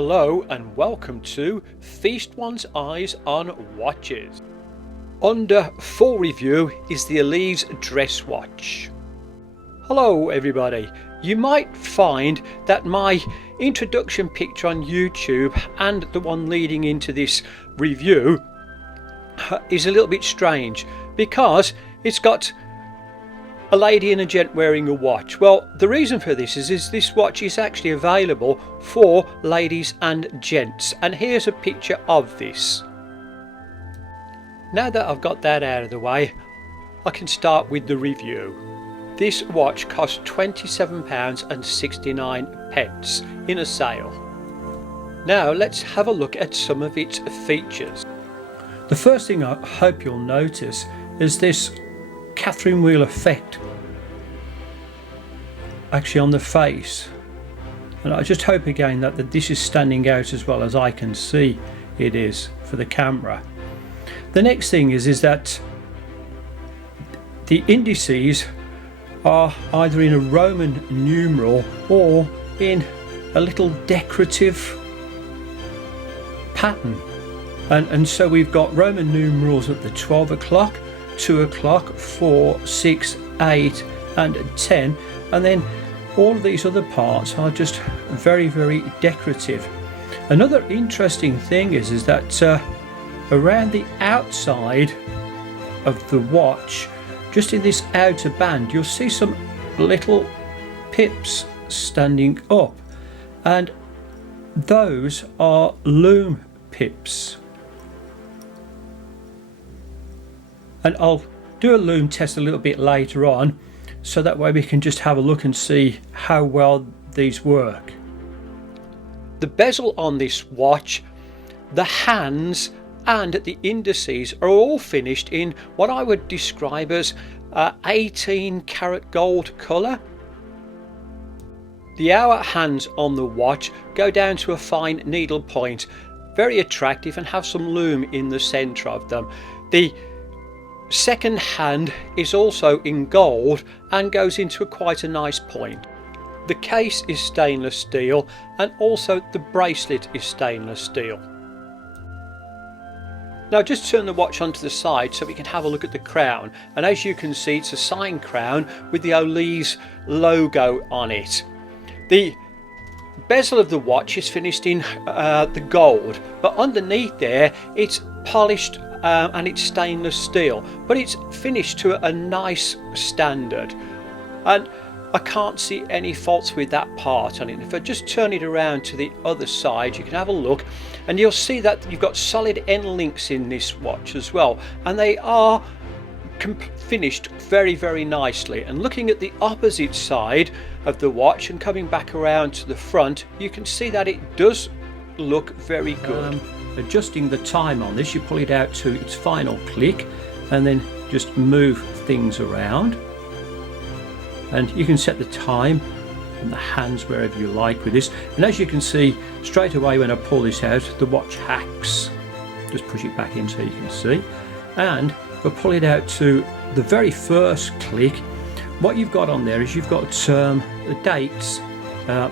Hello and welcome to Feast One's Eyes on Watches. Under full review is the Olevs dress watch. Hello everybody. You might find that my introduction picture on YouTube and the one leading into this review is a little bit strange because it's got a lady and a gent wearing a watch. Well, the reason for this is this watch is actually available for ladies and gents, and here's a picture of this. Now that I've got that out of the way, I can start with the review. This watch cost £27.69 in a sale. Now let's have a look at some of its features. The first thing I hope you'll notice is this Catherine wheel effect actually on the face, and I just hope again that this is standing out as well as I can see it is for the camera. The next thing is that the indices are either in a Roman numeral or in a little decorative pattern, and so we've got Roman numerals at the 12 o'clock, 2 o'clock, 4, 6, 8 and 10, and then all of these other parts are just very, very decorative. Another interesting thing is that around the outside of the watch, just in this outer band, you'll see some little pips standing up, and those are loom pips. And I'll do a loom test a little bit later on, so that way we can just have a look and see how well these work. The bezel on this watch, the hands and the indices are all finished in what I would describe as 18 karat gold colour. The hour hands on the watch go down to a fine needle point, very attractive, and have some loom in the centre of them. The second hand is also in gold and goes into quite a nice point. The case is stainless steel, and also the bracelet is stainless steel. Now just turn the watch onto the side so we can have a look at the crown, and as you can see, it's a signed crown with the Olevs logo on it. The bezel of the watch is finished in the gold, but underneath there it's polished and it's stainless steel, but it's finished to a nice standard, and I can't see any faults with that part on it. If I just turn it around to the other side, you can have a look and you'll see that you've got solid end links in this watch as well, and they are finished very, very nicely. And looking at the opposite side of the watch and coming back around to the front, you can see that it does look very good. Adjusting the time on this, you pull it out to its final click and then just move things around, and you can set the time and the hands wherever you like with this. And as you can see straight away when I pull this out, the watch hacks. Just push it back in so you can see, and if I pull it out to the very first click, what you've got on there is you've got the dates,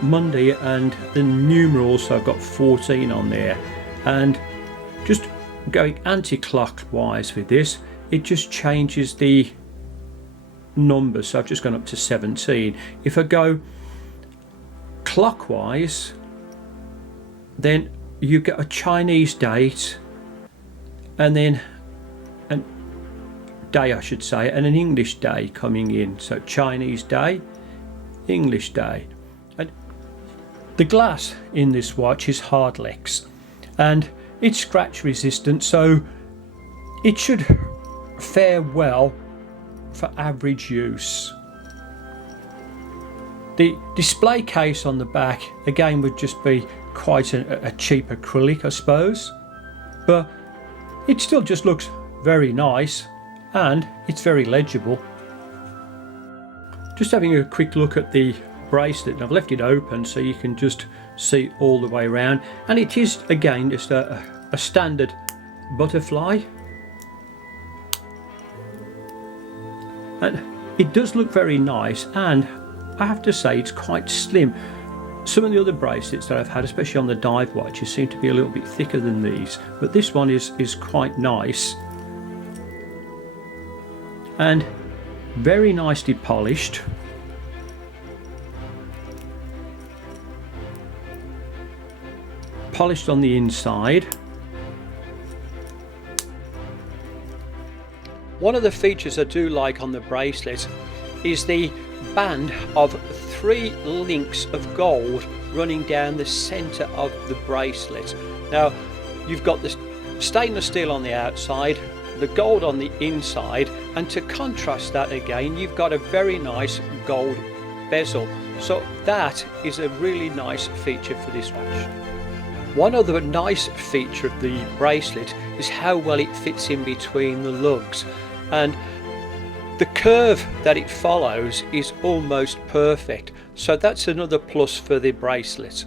Monday, and the numerals, so I've got 14 on there. And just going anti-clockwise with this, it just changes the numbers. So I've just gone up to 17. If I go clockwise, then you get a Chinese date, and then a day, I should say, and an English day coming in. So Chinese day, English day. And the glass in this watch is Hardlex, and it's scratch resistant, so it should fare well for average use. The display case on the back again would just be quite a cheap acrylic, I suppose, but it still just looks very nice and it's very legible. Just having a quick look at the bracelet, and I've left it open so you can just see all the way around, and it is again just a standard butterfly, and it does look very nice, and I have to say it's quite slim. Some of the other bracelets that I've had, especially on the dive watches, seem to be a little bit thicker than these, but this one is quite nice and very nicely polished. Polished on the inside. One of the features I do like on the bracelet is the band of 3 links of gold running down the center of the bracelet. Now you've got the stainless steel on the outside, the gold on the inside, and to contrast that again, you've got a very nice gold bezel. So that is a really nice feature for this watch. One other nice feature of the bracelet is how well it fits in between the lugs, and the curve that it follows is almost perfect, so that's another plus for the bracelet.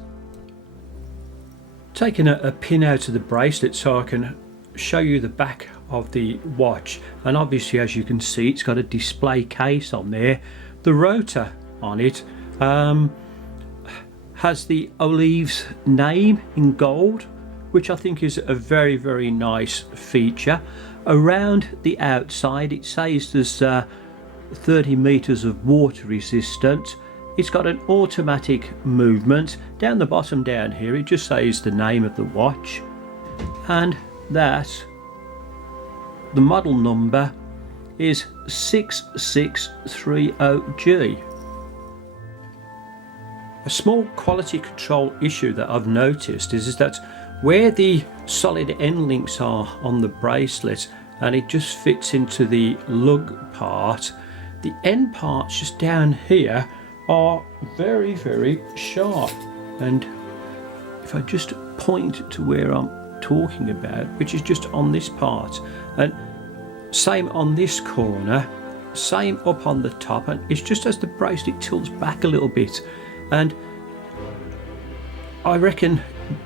Taking a pin out of the bracelet so I can show you the back of the watch, and obviously as you can see it's got a display case on there. The rotor on it has the Olevs name in gold, which I think is a very, very nice feature. Around the outside it says there's 30 meters of water resistant. It's got an automatic movement. Down the bottom down here it just says the name of the watch, and that the model number is 6630G. A small quality control issue that I've noticed is that where the solid end links are on the bracelet and it just fits into the lug part, the end parts just down here are very, very sharp. And if I just point to where I'm talking about, which is just on this part, and same on this corner, same up on the top, and it's just as the bracelet tilts back a little bit, and I reckon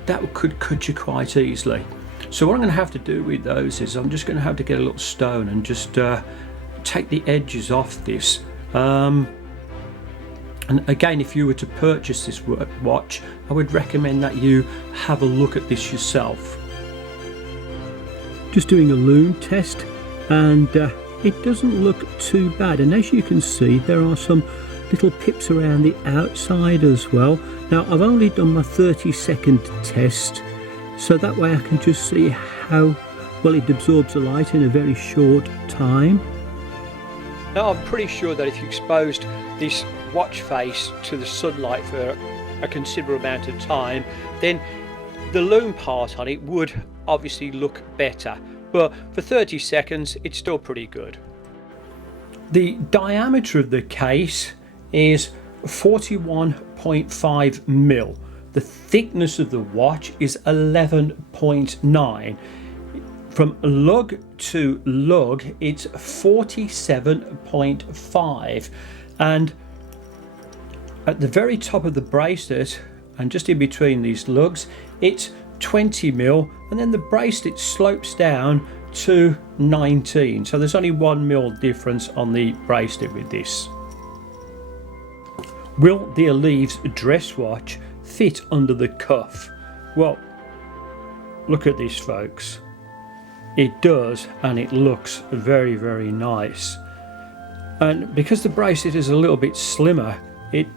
that could cut you quite easily. So what I'm going to have to do with those is I'm just going to have to get a little stone and just take the edges off this. And again, if you were to purchase this watch, I would recommend that you have a look at this yourself. Just doing a loom test, and it doesn't look too bad, and as you can see there are some little pips around the outside as well. Now I've only done my 30-second test, so that way I can just see how well it absorbs the light in a very short time. Now I'm pretty sure that if you exposed this watch face to the sunlight for a considerable amount of time, then the loom part on it would obviously look better, but for 30 seconds it's still pretty good. The diameter of the case is 41.5 mil. The thickness of the watch is 11.9. From lug to lug it's 47.5, and at the very top of the bracelet and just in between these lugs it's 20 mil, and then the bracelet slopes down to 19, so there's only 1 mil difference on the bracelet with this. Will the Olevs dress watch fit under the cuff? Well, look at this, folks. It does, and it looks very, very nice. And because the bracelet is a little bit slimmer, it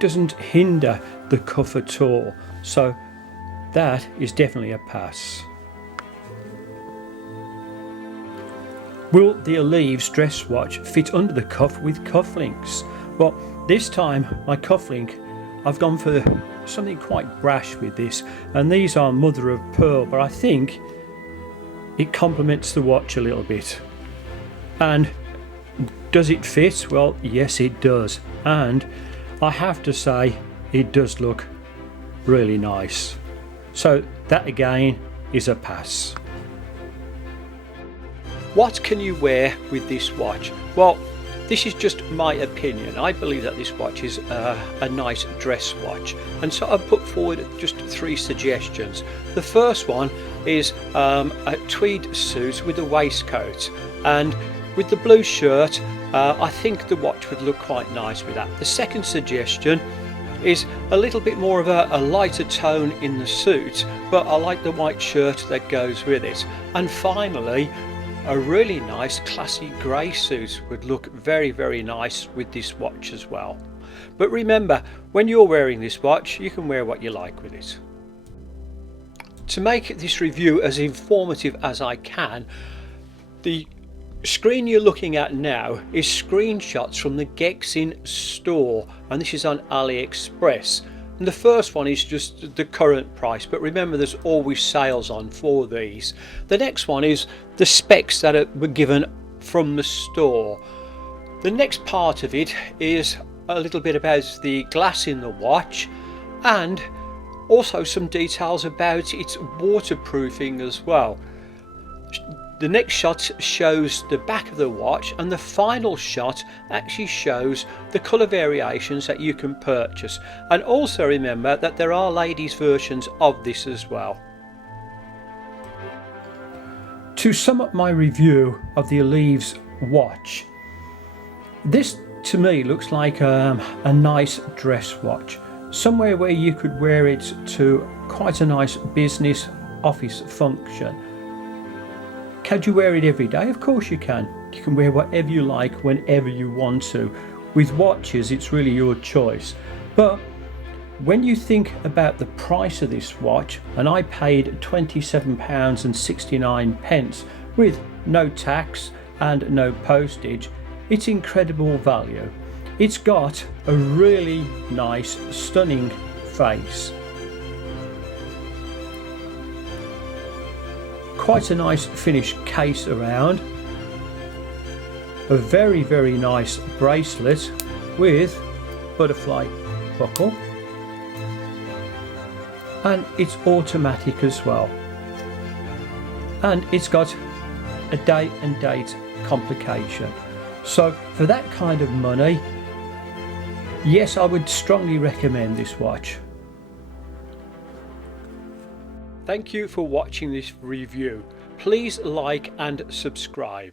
doesn't hinder the cuff at all, so that is definitely a pass. Will the Olevs dress watch fit under the cuff with cufflinks? Well, this time my cufflink, I've gone for something quite brash with this, and these are mother of pearl, but I think it complements the watch a little bit. And does it fit? Well, yes it does, and I have to say it does look really nice. So that again is a pass. What can you wear with this watch? Well, this is just my opinion. I believe that this watch is a nice dress watch, and so I've put forward just 3 suggestions. The first one is a tweed suit with a waistcoat, and with the blue shirt I think the watch would look quite nice with that. The second suggestion is a little bit more of a lighter tone in the suit, but I like the white shirt that goes with it. And finally, a really nice classy grey suit would look very, very nice with this watch as well. But remember, when you're wearing this watch, you can wear what you like with it. To make this review as informative as I can, the screen you're looking at now is screenshots from the Gexin store, and this is on AliExpress. And the first one is just the current price, but remember there's always sales on for these. The next one is the specs that were given from the store. The next part of it is a little bit about the glass in the watch, and also some details about its waterproofing as well. The next shot shows the back of the watch, and the final shot actually shows the colour variations that you can purchase. And also remember that there are ladies' versions of this as well. To sum up my review of the Olevs watch, this to me looks like a nice dress watch, somewhere where you could wear it to quite a nice business office function. Can you wear it every day? Of course you can. You can wear whatever you like whenever you want to. With watches it's really your choice. But when you think about the price of this watch, and I paid £27.69 with no tax and no postage, it's incredible value. It's got a really nice, stunning face. Quite a nice finished case around. A very, very nice bracelet with butterfly buckle. And it's automatic as well. And it's got a day and date complication. So for that kind of money, yes, I would strongly recommend this watch. Thank you for watching this review. Please like and subscribe.